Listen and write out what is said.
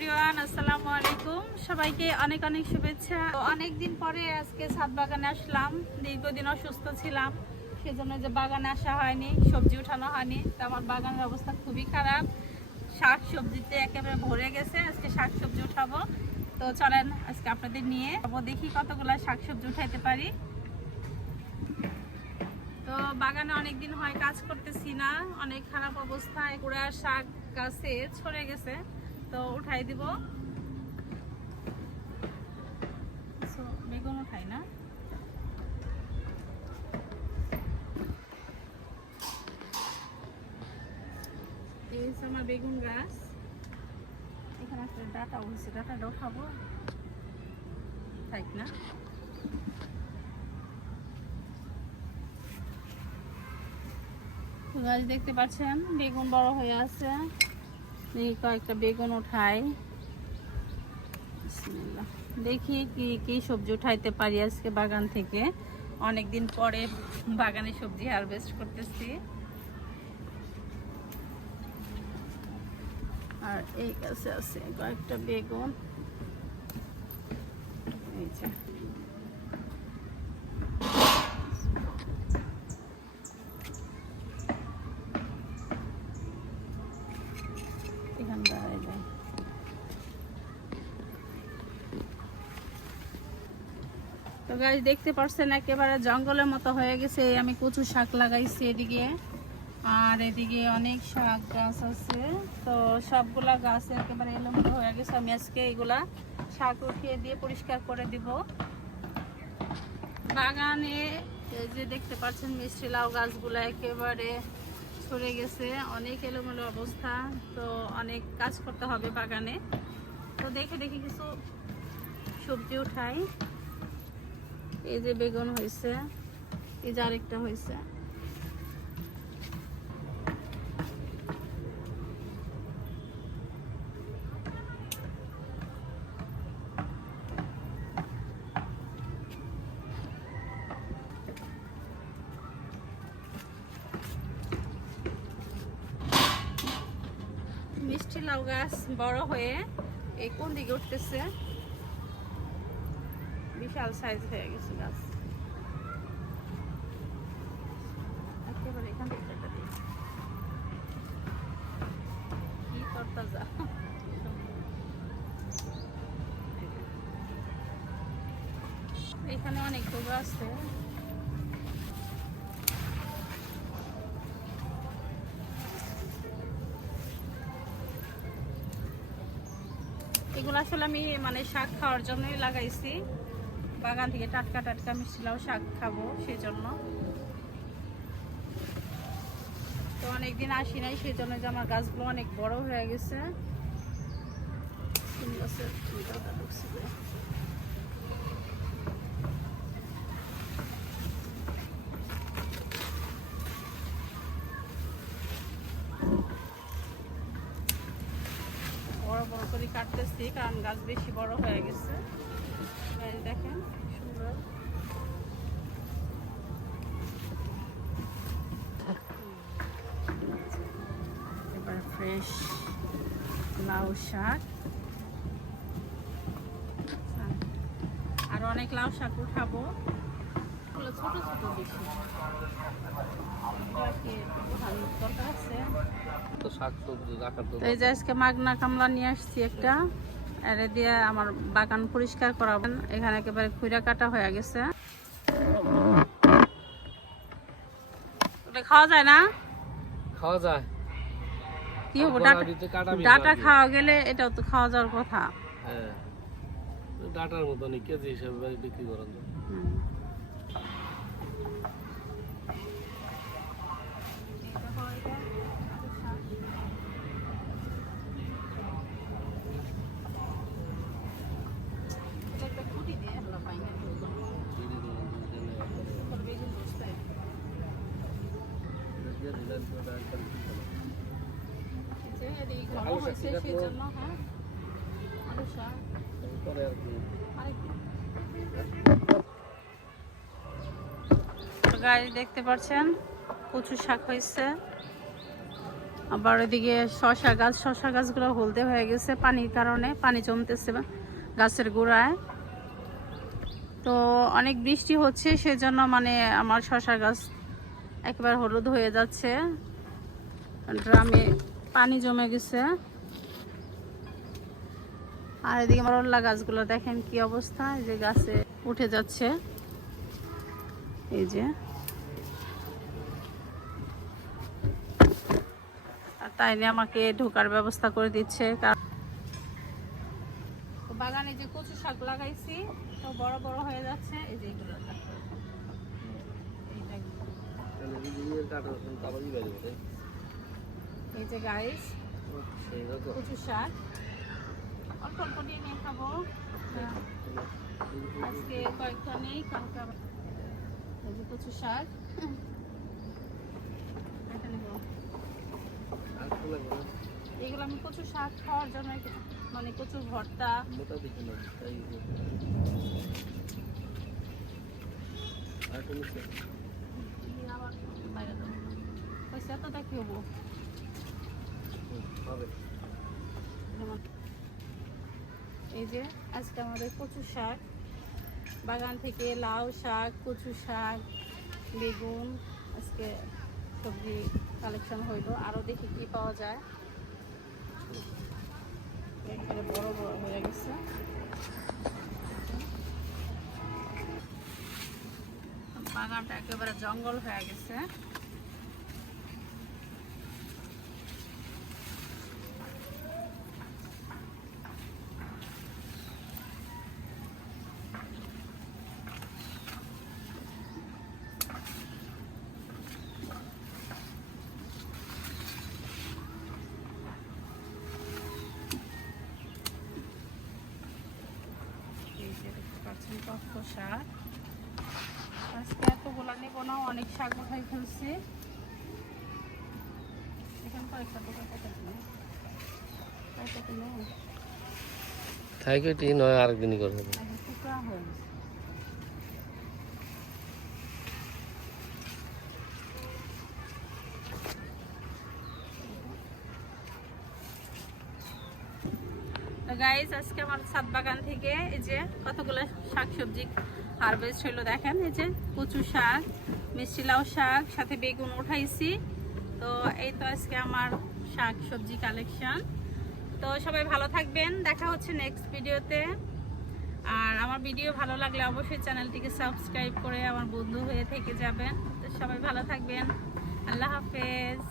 Everyone, আসসালামু আলাইকুম। সবাইকে অনেক অনেক শুভেচ্ছা। অনেক দিন পরে আজকে ছাদ বাগানে আসলাম। দীর্ঘদিন অসুস্থ ছিলাম, সেজন্য যে বাগানে আসা হয়নি, সবজি উঠানো হয়নি। তো আমার বাগানের অবস্থা খুবই খারাপ, শাক সবজিতে একেবারে ভরে গেছে। আজকে শাক সবজি উঠাবো, তো চলেন আজকে আপনাদের নিয়ে দেখি কতগুলো শাক সবজি উঠাইতে পারি। তো বাগানে অনেকদিন হয় কাজ করতেছি না, অনেক খারাপ অবস্থা, কুড়া শাক গাছে ছড়ে গেছে, তো উঠাই দিব। বেগুন উঠাই না, এই হচ্ছে আমার বেগুন গাছ। এখানে একটা ডাটা উঠছে, ডাটাটা উঠাবো, থাক না। গাছ দেখতে পাচ্ছেন বেগুন বড় হয়ে আছে, এই কয়েকটা বেগুন উঠাই। দেখি কি কি সবজি উঠাইতে পারি আজকে বাগান থেকে। অনেকদিন পরে বাগানে সবজি হারভেস্ট করতেছি। আর এই গাছে আছে কয়েকটা বেগুন, এই যে এখান দাঁড়ায় যায়। তো গাছ দেখতে পাচ্ছেন একেবারে জঙ্গলের মতো হয়ে গেছে। আমি কচু শাক লাগাইছি এদিকে, আর এদিকে অনেক শাক গাছ আছে। তো সবগুলা গাছ একেবারে এলোমেলো হয়ে গেছে। আমি আজকে এগুলা শাক উঠিয়ে দিয়ে পরিষ্কার করে দিব। বাগানে এই যে দেখতে পাচ্ছেন মিষ্টি লাউ গাছগুলো একেবারে ছড়ে গেছে, অনেক এলোমেলো অবস্থা। তো অনেক কাজ করতে হবে বাগানে। তো দেখে দেখি কিছু সবজি উঠাই। এই যে বেগুন হয়েছে, এই যে আরেকটা হয়েছে। মিষ্টি লাউ গাছ বড় হয়ে এই কোন দিকে উঠতেছে, বিশাল সাইজ হয়ে গেছে গাছ। একেবারে এখান থেকে কি তরতাজা। এখানে অনেকগুলো আছে। এগুলো আসলে আমি শাক খাওয়ার জন্যই লাগাইছি। বাগান থেকে টাটকা টাটকা মিষ্টি লাউ শাক খাবো সেই জন্য। তো অনেকদিন আসি নাই, সেই জন্য যে আমার গাছগুলো অনেক বড় হয়ে গেছে। বড় বড় করে কাটতেছি, কারণ গাছ বেশি বড় হয়ে গেছে। দেখেন সুন্দর। এবার ফ্রেশ লাউ শাক, আর অনেক লাউ শাক উঠাবো। ছোট ছোট বেশি দরকার আছে। এই যে আজকে মাগনা কামলা নিয়ে আসছি একটা, এর দিয়ে আমার বাগান পরিষ্কার করাবেন। এখানে একেবারে খুঁড়া কাটা হয়ে গেছে। ওটা খাওয়া যায় না? খাওয়া যায়। কি হবো, ডাটা খাওয়া গেলে এটাও তো খাওয়া যাওয়ার কথা। হ্যাঁ, ডাটার মতন কেজি হিসাবে বিক্রি করেন। গাছ দেখতে পাচ্ছেন কচু শাক হয়েছে। আবার ওইদিকে শশা গাছগুলো হলদে হয়ে গেছে পানির কারণে, পানি জমতেছে গাছের গোড়ায়। তো অনেক বৃষ্টি হচ্ছে সেজন্য মানে আমার শশা গাছ একবার হলুদ হয়ে যাচ্ছে, ড্রামে পানি জমে গেছে। আর এদিকে মরল্লা গাছগুলো দেখেন কি অবস্থা, এই যে গাছে উঠে যাচ্ছে, এই যে। আর তাই নিয়ে আমাকে ঢোকার ব্যবস্থা করে দিচ্ছে। বাগানে যে কচু শাক লাগাইছি তো বড় বড় হয়ে যাচ্ছে, এই যে এইগুলো। এই যে গাইস কচু শাক অল্প অল্প নিয়ে খাবো আজকে, কয়েকটা নেই কালকে আবার। এই যে কচু শাক এগুলো আমি কচু শাক খাওয়ার জন্য মানে কচুর ভর্তা। পয়সা তো দেখি হবো। এই যে আজকে আমাদের কচু শাক বাগান থেকে, লাউ শাক, কচু শাক, বেগুন, আজকে সবজি কালেকশন হইলো। আরো দেখি কি পাওয়া যায়। এখানে বড় বড় হয়ে গেছে। বাগানটা একেবারে জঙ্গল হয়ে গেছে। টক শাক আজকে এতগুলা নেব না, অনেক শাক উঠাই ফেলছি। এখানে কয়েকটা থাইকেটি নয় আরেকদিনই করে হবে। টুকরা হয়ে গেছে। গাইস আজকে আমার ছাদ বাগান থেকে এই যে কতগুলো শাকসবজি হারভেস্ট হলো দেখেন। এই যে কচু শাক, মিষ্টি লাউ শাক, সাথে বেগুন উঠাইছি। তো এই তো আজকে আমার শাক সবজি কালেকশন। তো সবাই ভালো থাকবেন, দেখা হচ্ছে নেক্সট ভিডিওতে। আর আমার ভিডিও ভালো লাগলে অবশ্যই চ্যানেলটিকে সাবস্ক্রাইব করে আমার বন্ধু হয়ে থেকে যাবেন। তো সবাই ভালো থাকবেন, আল্লাহ হাফেজ।